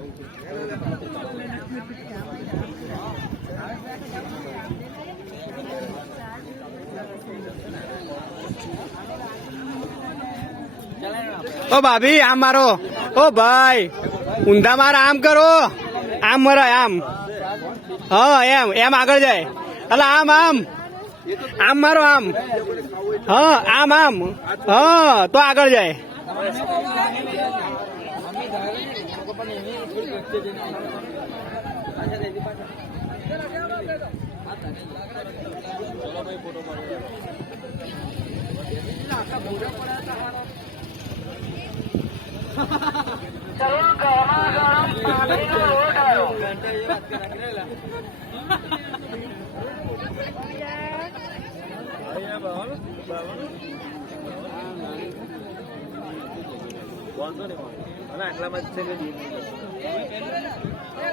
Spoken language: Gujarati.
ઓ ભાભી આમ મારો, ઓ ભાઈ ઊંધા મારા, આમ કરો, આમ મરાય આમ, હા એમ એમ આગળ જાય, એટલે આમ આમ આમ મારો આમ, હા આમ આમ, હા તો આગળ જાય. આટલામાં જ છે.